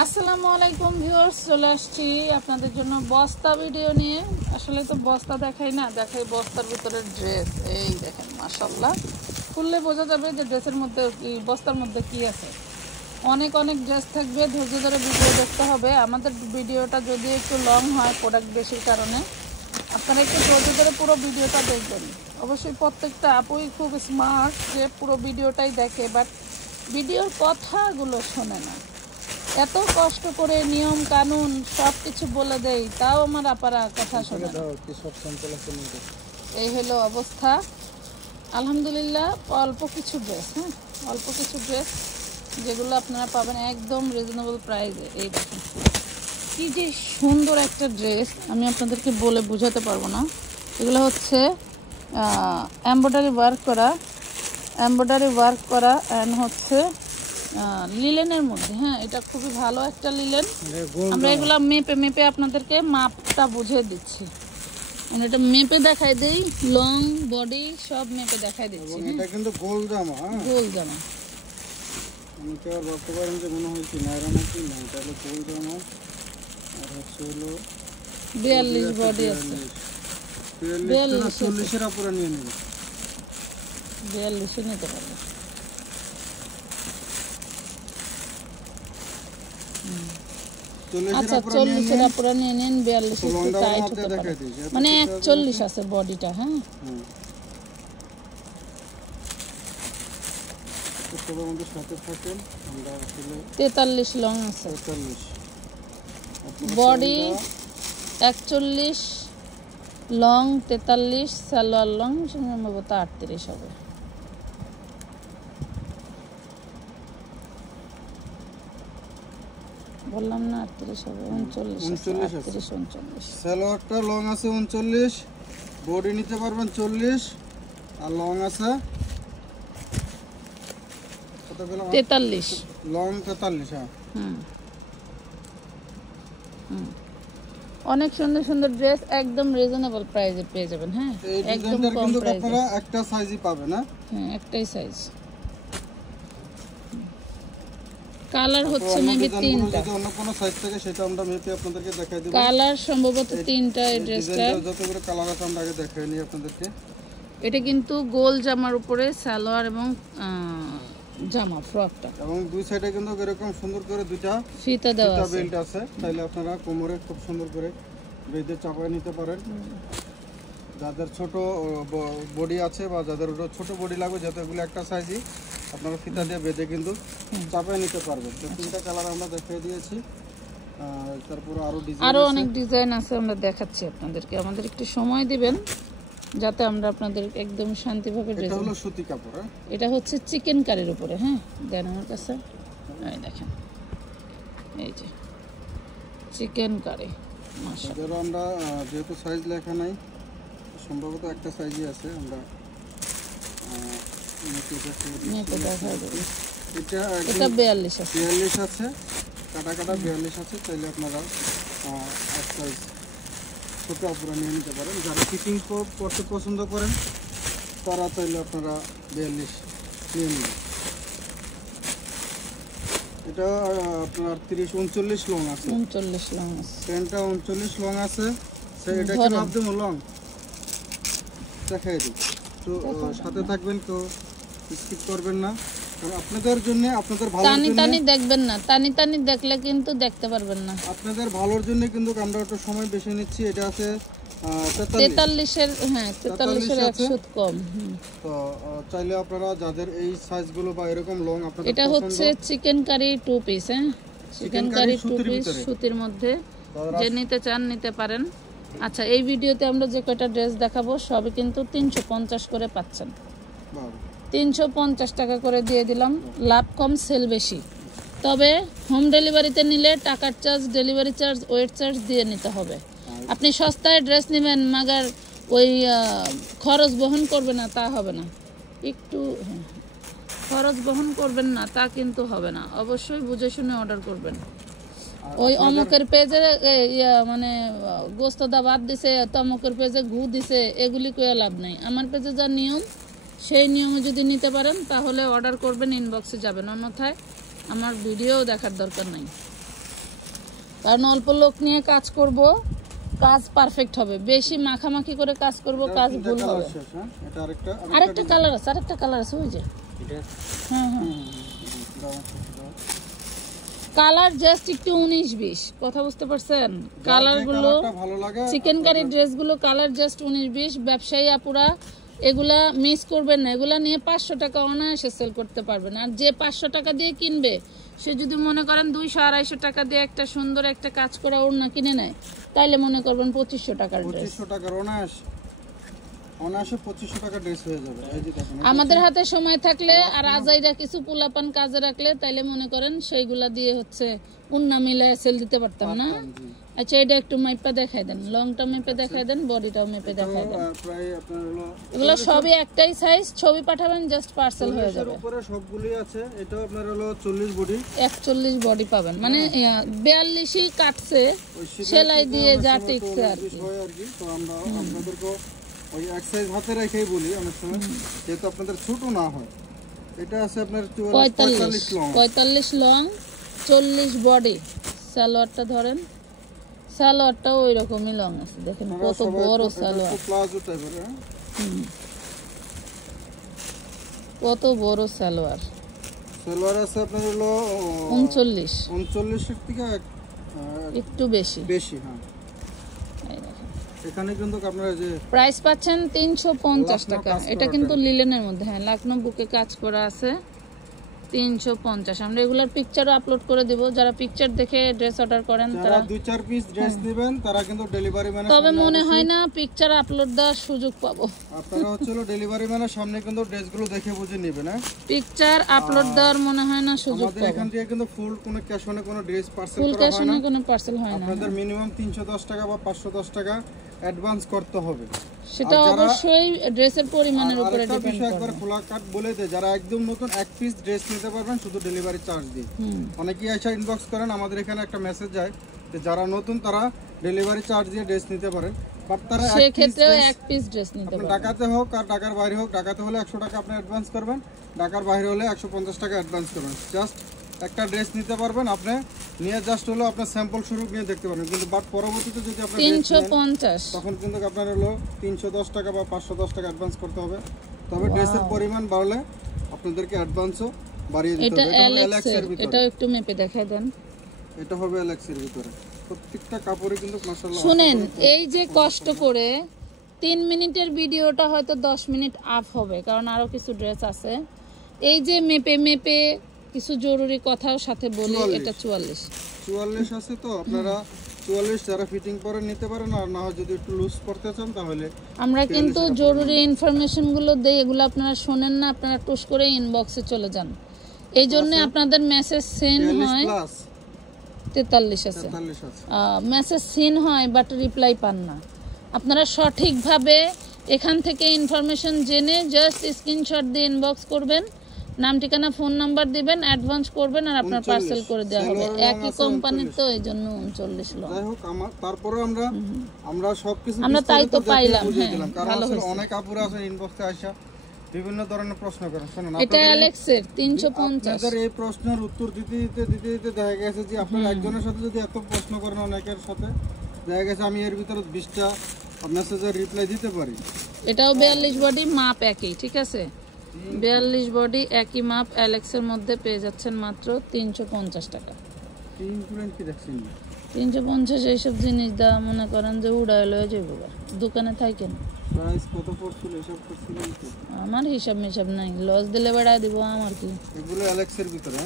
আসসালামু আলাইকুম ভিউয়ার্স, চলে আসছি আপনাদের জন্য বস্তা ভিডিও নিয়ে। আসলে তো বস্তা দেখাই না, দেখাই বস্তার ভিতরে ড্রেস। এই দেখেন মাশাআল্লাহ, খুললে বোঝা যাবে যে ড্রেসের মধ্যে বস্তার মধ্যে কি আছে। অনেক অনেক ড্রেস থাকবে, ধৈর্য ধরে ভিডিও দেখতে হবে। আমাদের ভিডিওটা যদি একটু লং হয় প্রোডাক্ট বেশির কারণে, আপনারা একটু ধৈর্য ধরে পুরো ভিডিওটা দেখবেন। অবশ্যই প্রত্যেকটা আপুই খুব স্মার্ট যে পুরো ভিডিওটাই দেখে, বাট ভিডিওর কথাগুলো শোনে না। এত কষ্ট করে নিয়ম কানুন সব কিছু বলে দেই, তাও আমার আপারা কথা শোনে না। এই হলো অবস্থা। আলহামদুলিল্লাহ অল্প কিছু ড্রেস, অল্প কিছু ড্রেস যেগুলো আপনারা পাবেন একদম রিজনেবল প্রাইসে। এই দেখুন কি যে সুন্দর একটা ড্রেস, আমি আপনাদেরকে বলে বোঝাতে পারবো না। এগুলো হচ্ছে এমব্রয়ডারি ওয়ার্ক করা অ্যান্ড হচ্ছে লিলেনের মধ্যে। এটা খুবই ভালো একটা লিলেন। আমরা এগুলো মেপে আপনাদেরকে মাপটা বুঝিয়ে দিচ্ছি। এটা মেপে দেখাই দেই, লং বডি সব মেপে দেখাই দিচ্ছি। এটা কিন্তু গোল জামা, গোল জামা। আমি তো আর বলতে পারেন যে মনে হচ্ছে নাইরা নাকি না, এটা হলো গোল জামা। আর হচ্ছে হলো 42 বডি আছে, 40 এর উপরে নিয়ে নেবেন, 42 নিতে পারবেন। আচ্ছা 40 এর উপরে নিয়ে নিন, 42 একটু টাইট হতে পারে, মানে 41 আছে বডিটা। সাথে থাকেন। আমরা আসলে 43 লং আছে, বডি 41, লং 43, সালোয়ার লং সম্ভবত 38 হবে। বললাম না 38 হবে, 39। সালোয়ারটা লং আছে 39, বডি নিতে পারবেন 40, আর লং আছে 43, লং 43। অনেক সুন্দর সুন্দর ড্রেস একদম রিজনেবল প্রাইসে পেয়ে যাবেন। একদম কম প্রাইসে। আপনারা একটা সাইজই পাবেন না? একটাই সাইজ। কালার হচ্ছে মেবি 3টা, যদি অন্য কোনো সাইজ থাকে সেটা আমরা মেপে আপনাদেরকে দেখাই দেব। কালার সম্ভবত 3টা এই ড্রেসটা। যতগুলো কালার আছে আমরা আগে দেখাই নিই আপনাদেরকে। এটা কিন্তু গোল জামার উপরে সালোয়ার এবং জামা ফ্রকটা, এবং দুই সাইডে কিন্তু এরকম সুন্দর করে দুইটা ফিতা দেওয়া আছে, বেল্ট আছে। তাইলে আপনারা কোমরে খুব সুন্দর করে বেঁধে চাপায় নিতে পারেন। যাদের ছোট বডি আছে বা যাদের ছোট বডি লাগবে, যতগুলো একটা সাইজই আপনারা ফিতা দিয়ে বেঁধে কিন্তু চাপায় নিতে পারবেন। তো 3টা কালার আমরা দেখিয়ে দিয়েছি। তারপর আরো অনেক ডিজাইন আছে, আমরা দেখাচ্ছি আপনাদেরকে। আমাদের একটু সময় দিবেন যাতে আমরা আপনাদের একদম শান্তিভাবে। এটা হলো সুতি কাপড়, এটা হচ্ছে চিকেন কারির উপরে। দেন আমার কাছে, এই দেখেন, এই যে চিকেন কারি। মাশাআল্লাহ। আমরা যেহেতু সাইজ লেখা নাই, সম্ভবত একটা সাইজই আছে, আমরা এটা 42 আছে, 42 আছে, কাটা 42 আছে। তাইলে আপনারা এক সাইজ ছোট আপুরা নিয়ে নিতে পারেন। যারা ফিটিং করতে পছন্দ করেন তারা চাইলে আপনারা 42 নিয়ে নেবেন। এটা আপনার 39 লং আছে, 39 লং আছে, প্যান্টটা 39 লং আছে। এটা কি মাপ দেবো? লং দেখাই দিই, তো সাথে থাকবেন, তো স্কিপ করবেন না। আপনাদের জন্য, আপনাদের ভালোর জন্য টানি দেখবেন না, টানি দেখলে কিন্তু দেখতে পারবেন না। আপনাদের ভালোর জন্য কিন্তু আমরা একটু সময় বেশি নিচ্ছি। এটা আছে 43 এর, 43 এর 100 কম। তো চাইলে আপনারা যাদের এই সাইজগুলো বা এরকম লং আপনাদের এটা হচ্ছে chicken curry 2 piece. Chicken curry 2 piece সুতির মধ্যে, যে নিতে চান নিতে পারেন। আচ্ছা, এই ভিডিওতে আমরা যে কয়টা ড্রেস দেখাবো সবই কিন্তু 350 করে পাচ্ছেন। 350 টাকা করে দিয়ে দিলাম। লাভ কম, সেল বেশি। তবে হোম ডেলিভারিতে নিলে টাকার charge, delivery charge, weight charge দিয়ে নিতে হবে। আপনি সস্তায় ড্রেস নেবেন, মাগার ওই খরচ বহন করবে না, তা হবে না। একটু খরচ বহন করবেন না, তা কিন্তু হবে না। অবশ্যই বুঝে শুনে অর্ডার করবেন। ওই অমুকের পেজে মানে গোস্তদা বাদ দিছে, তমুকের পেজে ঘু দিছে, এগুলি কয়ে লাভ নাই। আমার পেজে যা নিয়ম সেই নিয়মে যদি নিতে পারেন তাহলে অর্ডার করবেন, ইনবক্সে যাবেন, অন্যথায় আমার ভিডিও দেখার দরকার নাই। কারণ অল্প লোক নিয়ে কাজ করব, কাজ পারফেক্ট হবে। বেশি মাখামাখি করে কাজ করব, কাজ ভুল হবে। আরেকটা কালার আছে, আরেকটা কালার আছে ওই যে। হ্যাঁ হ্যাঁ, কালার জাস্ট একটু 19-20, কথা বুঝতে পারছেন? কালার গুলো চিকেন কারি ড্রেসগুলো কালার জাস্ট 19-20। ব্যবসায়ী আপুরা এগুলা মিস করবেন না, এগুলা নিয়ে 500 টাকা অনায়াসে সেল করতে পারবেন। আর যে 500 টাকা দিয়ে কিনবে সে যদি মনে করেন 200-250 টাকা দিয়ে একটা সুন্দর একটা কাজ করা ওড়না কিনে নেয়, তাইলে মনে করবেন 2500 টাকার ড্রেস। 2500 টাকার অনায়াসে 2500 টাকা ড্রেস হয়ে যাবে। এই যে দেখেন, আমাদের হাতে সময় থাকলে আর আজাইরা কিছু পোলাপান কাজে রাখলে তাইলে মনে করেন সেইগুলা দিয়ে হচ্ছে ওড়না মিলায় সেল দিতে পারতাম না। আচ্ছা, এটা একটু মাইপা দেখাই দেন, লংটা মেপে দেখাই দেন, বডিটাও মেপে দেখাই দেন। প্রায় আপনার হলো এগুলো সবই একটাই সাইজ, ছবি পাঠাবেন জাস্ট পার্সেল হয়ে যাবে। উপরে সবগুলি আছে। এটা আপনার হলো 40 বডি, 41 বডি পাবেন, মানে 42ই কাটছে সেলাই দিয়ে যা টিকছে আর কি। তো আমরা আপনাদেরকে ওই এক সাইজ হাতে রেখেই বলি অনেক সময়, যেহেতু আপনাদের ছোট না হয়। এটা আছে আপনার 45 লং, 40 বডি। সালোয়ারটা ধরেন, সালোয়ারটাও ওই রকমই লং আছে, দেখেন কত বড় সালোয়ার, প্লাজো টাইপের। কত বড় সালোয়ার। সালোয়ার আছে আপনার হলো 39 এর থেকে একটু বেশি। হ্যাঁ, এখানে কিন্তু আপনারা যে প্রাইস পাচ্ছেন 350 টাকা। এটা কিন্তু লিলেনের মধ্যে, হ্যাঁ, লখনৌ বুকে কাজ করা আছে, 350। আমরা এগুলোর পিকচারও আপলোড করে দেব। যারা পিকচার দেখে ড্রেস অর্ডার করেন তারা 2-4 পিস ড্রেস নেবেন, তারা কিন্তু ডেলিভারি ম্যানের তবে মনে হয় না পিকচার আপলোড দেওয়ার সুযোগ পাবো। আপনারা হচ্ছে ডেলিভারি ম্যানের সামনে কিন্তু ড্রেসগুলো দেখে বুঝে নেবেন। হ্যাঁ, পিকচার আপলোড দেওয়ার মনে হয় না সুযোগ পাবো। আমাদের এখান থেকে কিন্তু ফুল কোনো ক্যাশ অনে কোনো ড্রেস পার্সেল করা হয় না। ফুল ক্যাশ অনে কোনো পার্সেল হয় না। আপনাদের মিনিমাম 310 টাকা বা 510 টাকা অ্যাডভান্স করতে হবে। সেটা অবশ্যই ড্রেসের পরিমাণের উপরে ডিপেন্ড করে। একবার খোলা কাট বলে দে, যারা একদম নতুন এক পিস ড্রেস নিতে পারবেন শুধু ডেলিভারি চার্জ দিয়ে। অনেকেই এসে ইনবক্স করেন, আমাদের এখানে একটা মেসেজ যায় যে যারা নতুন তারা ডেলিভারি চার্জ দিয়ে ড্রেস নিতে পারেন। বাট তারা সেই ক্ষেত্রে এক পিস ড্রেস নিতে পারবেন। ঢাকাতে হোক আর ঢাকার বাইরে হোক, ঢাকাতে হলে 100 টাকা আপনি অ্যাডভান্স করবেন, ঢাকার বাইরে হলে 150 টাকা অ্যাডভান্স করবেন। জাস্ট একটা ড্রেস নিতে পারবেন, আপনি নিয়ে জাস্ট হলো আপনার স্যাম্পল শুরু নিয়ে দেখতে পারবেন। কিন্তু বাট পরবর্তীতে যদি আপনি 350 তখন কিন্তু আপনার হলো 310 টাকা বা 510 টাকা অ্যাডভান্স করতে হবে। তবে ড্রেসের পরিমাণ বাড়লে আপনাদেরকে অ্যাডভান্সও বাড়িয়ে দিতে হবে। এটা এলএক্স এর ভিতরে, এটা একটু মেপে দেখাই দেন। এটা হবে এলএক্স এর ভিতরে। প্রত্যেকটা কাপড়ে কিন্তু মাশাআল্লাহ। শুনেন, এই যে কষ্ট করে 3 মিনিটের ভিডিওটা হয়তো 10 মিনিট আপ হবে, কারণ আরো কিছু ড্রেস আছে। এই যে মেপে মেপে কিছু জরুরি কথাও সাথে বলি। এটা 44 আছে। তো আপনারা 44 যারা ফিটিং করে নিতে পারেন, আর না হয় যদি একটু লুজ করতে চান তাহলে আমরা কিন্তু জরুরি ইনফরমেশন গুলো দেই, এগুলো আপনারা শোনেন না, আপনারা টুস করে ইনবক্সে চলে যান। এই জন্য আপনাদের মেসেজ সেন্ড হয় 43 আছে, মেসেজ সিন হয় বাট রিপ্লাই পান না। আপনারা সঠিকভাবে এখান থেকে ইনফরমেশন জেনে জাস্ট স্ক্রিনশট দিয়ে ইনবক্স করবেন, নাম ঠিকানা ফোন নাম্বার দিবেন, অ্যাডভান্স করবেন, আর আপনার পার্সেল করে দেওয়া হবে। একই কোম্পানির তো, এই জন্য 39 লং। যাই হোক, তারপরে আমরা সবকিছু আমরা তাই তো পাইলাম। কারণ অনেক আপুরা আছেন ইনবক্সে আসা বিভিন্ন ধরনের প্রশ্ন করেন। শুনুন, এটা এলএক্স এর 350। আপনাদের এই প্রশ্নের উত্তর দিতে দিতে দেখা গেছে যে আপনারা একজনের সাথে যদি এত প্রশ্ন করেন, অনেকের সাথে দেখা গেছে আমি এর ভিতরে 20টা মেসেজের রিপ্লাই দিতে পারি। এটাও 42 বডি, মাপ একই, ঠিক আছে? 42 বডি একই মাপ, এলএক্স এর মধ্যে পেয়ে যাচ্ছেন মাত্র 350 টাকা। 350 এইসব জিনিস দা মনে করেন যে উড়াই লয়ে যাবো, দোকানে থাকেন। প্রাইস কত পড়ছিল এসব করছিলেন তো? আমার হিসাব মিসাব নাই, লস দিলে বেড়া দিব আমার কি। এগুলো এলএক্স এর ভিতরে।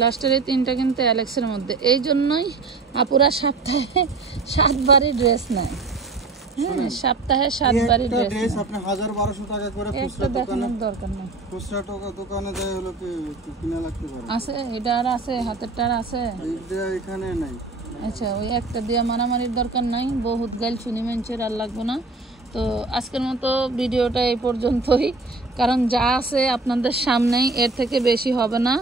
লাস্টের এই 3টা কিন্তু এলএক্স এর মধ্যে। এই জন্যই আপুরা সপ্তাহে 7 বারই ড্রেস নেয়। হ্যাঁ, সপ্তাহে 7 বারই ড্রেস আপনি 1000-1200 টাকা করে খুচরা দোকানে দরকার নেই। খুচরা দোকানে যাই হলো কি কিনা লাগতে পারে। আছে, এটা আর আছে, হাতেরটার আছে, এইটা এখানে নাই। আচ্ছা, ওই একটা দিয়ে মারামারির দরকার নাই, বহুত গাইল শুনি মেনচের, আর লাগবো না। তো আজকের মতো ভিডিওটা এই পর্যন্তই, কারণ যা আছে আপনাদের সামনেই, এর থেকে বেশি হবে না।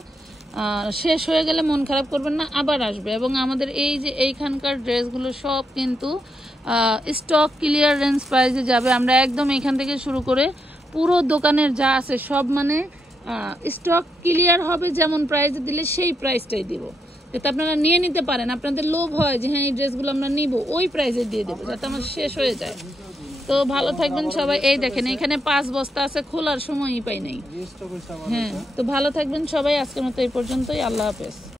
আর শেষ হয়ে গেলে মন খারাপ করবেন না, আবার আসবে। এবং আমাদের এই যে এইখানকার ড্রেসগুলো সব কিন্তু স্টক ক্লিয়ারেন্স প্রাইসে যাবে। আমরা একদম এখান থেকে শুরু করে পুরো দোকানের যা আছে সব মানে স্টক ক্লিয়ার হবে, যেমন প্রাইসে দিলে সেই প্রাইসটাই দিব। যাতে আপনারা নিয়ে নিতে পারেন, আপনাদের লোভ হয় যে হ্যাঁ এই ড্রেসগুলো আমরা নিব, ওই প্রাইসে দিয়ে দেবো যাতে আমার শেষ হয়ে যায়। তো ভালো থাকবেন সবাই। এই দেখেন এখানে 5 বস্তা আছে, খোলার সময়ই পাই নাই। হ্যাঁ, তো ভালো থাকবেন সবাই। আজকের মতো এই পর্যন্তই। আল্লাহ হাফেজ।